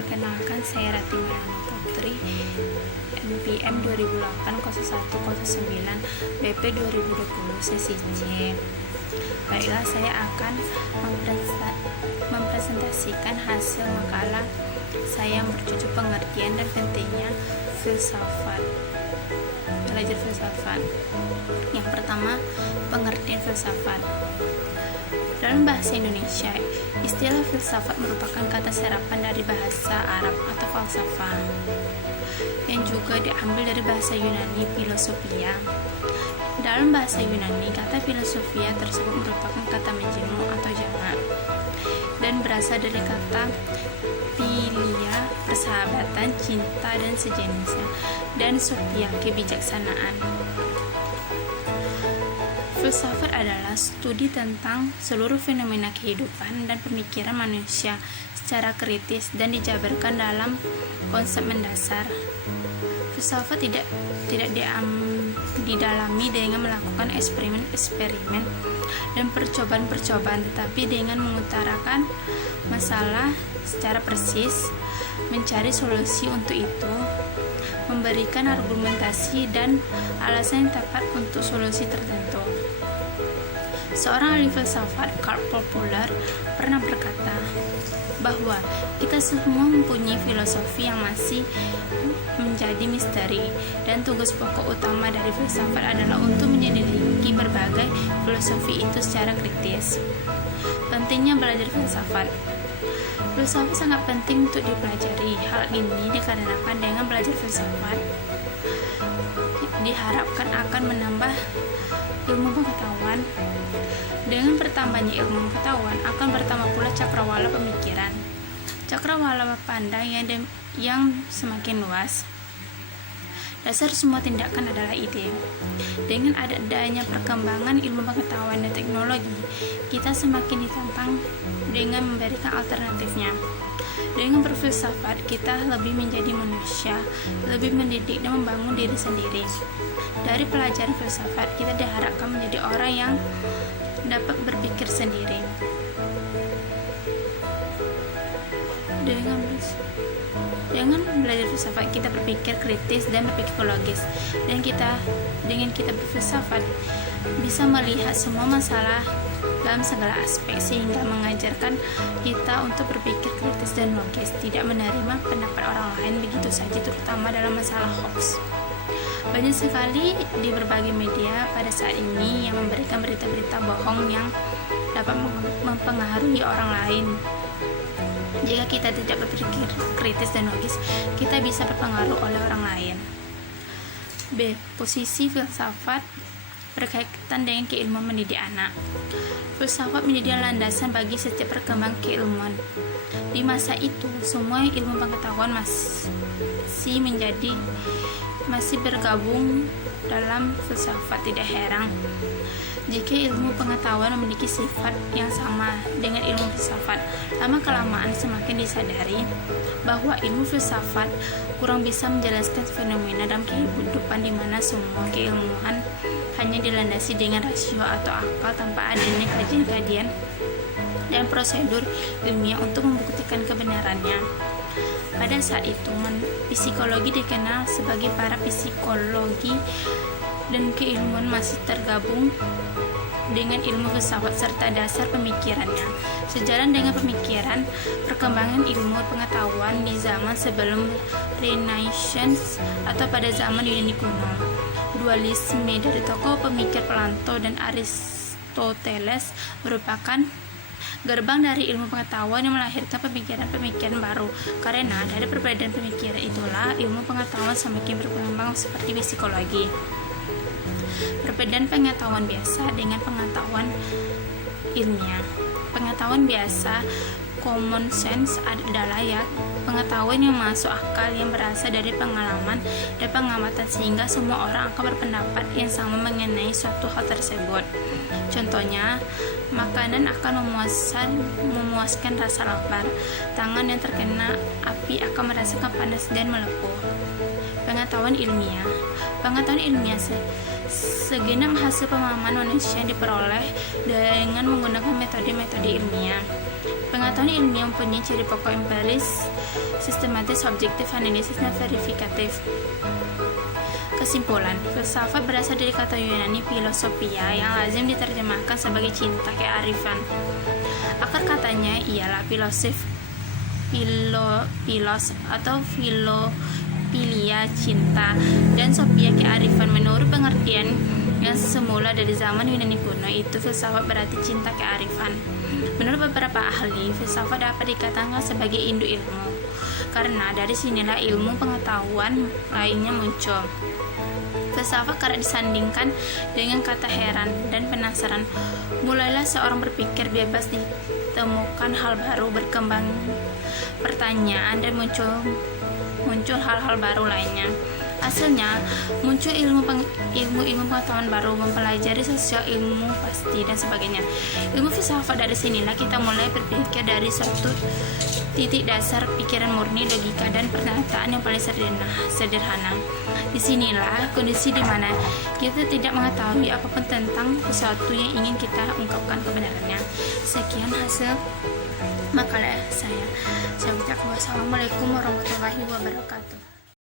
Perkenalkan, saya Rati Melana Putri, NPM 2008-0109 BP 2020 sesi C. Baiklah, saya akan mempresentasikan hasil makalah saya berjudul pengertian dan pentingnya filsafat. Belajar filsafat. Yang pertama, pengertian filsafat. Dalam bahasa Indonesia, istilah filsafat merupakan kata serapan dari bahasa Arab atau falsafah, yang juga diambil dari bahasa Yunani philosophia. Dalam bahasa Yunani, kata filosofia tersebut merupakan kata menjemu atau jamak, dan berasal dari kata philia, persahabatan, cinta, dan sejenisnya, dan sophia, kebijaksanaan. Filsafat adalah studi tentang seluruh fenomena kehidupan dan pemikiran manusia secara kritis dan dijabarkan dalam konsep mendasar. Filsafat tidak didalami dengan melakukan eksperimen dan percobaan-percobaan, tetapi dengan mengutarakan masalah secara persis, mencari solusi untuk itu, memberikan argumentasi dan alasan yang tepat untuk solusi tertentu. Seorang ahli filsafat, Karl Popper, pernah berkata bahwa kita semua mempunyai filosofi yang masih menjadi misteri, dan tugas pokok utama dari filsafat adalah untuk menyelidiki berbagai filosofi itu secara kritis. Pentingnya belajar filsafat. Filsafat sangat penting untuk dipelajari. Hal ini dikarenakan dengan belajar filsafat diharapkan akan menambah ilmu pengetahuan. Dengan bertambahnya ilmu pengetahuan akan bertambah pula cakrawala pemikiran. Cakrawala pandang yang semakin luas. Dasar semua tindakan adalah ide. Dengan adanya perkembangan ilmu pengetahuan dan teknologi, kita semakin ditantang dengan memberikan alternatifnya. Dengan berfilsafat, kita lebih menjadi manusia, lebih mendidik dan membangun diri sendiri. Dari pelajaran filsafat, kita diharapkan menjadi orang yang dapat berpikir sendiri. Dengan belajar filsafat, kita berpikir kritis dan berpikir logis. Dengan kita berfilsafat, bisa melihat semua masalah dalam segala aspek, sehingga mengajarkan kita untuk berpikir kritis dan logis, tidak menerima pendapat orang lain begitu saja, terutama dalam masalah hoax. Banyak sekali di berbagai media pada saat ini yang memberikan berita-berita bohong yang dapat mempengaruhi orang lain. Jika kita tidak berpikir kritis dan logis, kita bisa terpengaruh oleh orang lain. B. Posisi filsafat berkaitan dengan keilmuan mendidik anak. Filsafat menjadi landasan bagi setiap perkembangan keilmuan. Di masa itu, semua ilmu pengetahuan masih bergabung dalam filsafat. Tidak heran jika ilmu pengetahuan memiliki sifat yang sama dengan ilmu filsafat. Lama-kelamaan semakin disadari bahwa ilmu filsafat kurang bisa menjelaskan fenomena dalam kehidupan, di mana semua keilmuan hanya dilandasi dengan rasio atau akal tanpa adanya kajian-kajian dan prosedur ilmiah untuk membuktikan kebenarannya. Pada saat itu, psikologi dikenal sebagai para psikologi, dan keilmuan masih tergabung dengan ilmu filsafat serta dasar pemikirannya. Sejalan dengan pemikiran, perkembangan ilmu pengetahuan di zaman sebelum Renaissance atau pada zaman Yunani kuno. Dualisme dari tokoh pemikir Plato dan Aristoteles merupakan gerbang dari ilmu pengetahuan yang melahirkan pemikiran-pemikiran baru. Karena dari perbedaan pemikiran itulah ilmu pengetahuan semakin berkembang seperti psikologi. Perbedaan pengetahuan biasa dengan pengetahuan ilmiah. Pengetahuan biasa, common sense, adalah pengetahuan yang masuk akal, yang berasal dari pengalaman dan pengamatan, sehingga semua orang akan berpendapat yang sama mengenai suatu hal tersebut. Contohnya, makanan akan memuaskan rasa lapar. Tangan yang terkena api akan merasakan panas dan melepuh. Pengetahuan ilmiah. Pengetahuan ilmiah segenap hasil pemahaman manusia yang diperoleh dengan menggunakan metode-metode ilmiah. Pengetahuan ilmiah mempunyai ciri pokok empiris, sistematis, objektif, analisis, dan verifikatif. Kesimpulan, filsafat berasal dari kata Yunani philosophia yang lazim diterjemahkan sebagai cinta kearifan. Akar katanya ialah philos atau philia cinta, dan sophia kearifan. Menurut pengertian yang semula dari zaman Yunani kuno, itu filsafat berarti cinta kearifan. Menurut beberapa ahli, filsafat dapat dikatakan sebagai induk ilmu, karena dari sinilah ilmu pengetahuan lainnya muncul. Filsafat kerap disandingkan dengan kata heran dan penasaran. Mulailah seorang berpikir bebas, ditemukan hal baru, berkembang pertanyaan, dan muncul hal-hal baru lainnya. Hasilnya muncul ilmu pengetahuan baru, mempelajari sosial ilmu pasti, dan sebagainya. Ilmu filsafat, dari sinilah kita mulai berpikir dari suatu titik dasar pikiran murni, logika, dan pernyataan yang paling sederhana. Disinilah kondisi di mana kita tidak mengetahui apapun tentang sesuatu yang ingin kita ungkapkan kebenarannya. Sekian hasil makalah saya. Saya ucapkan wassalamualaikum warahmatullahi wabarakatuh.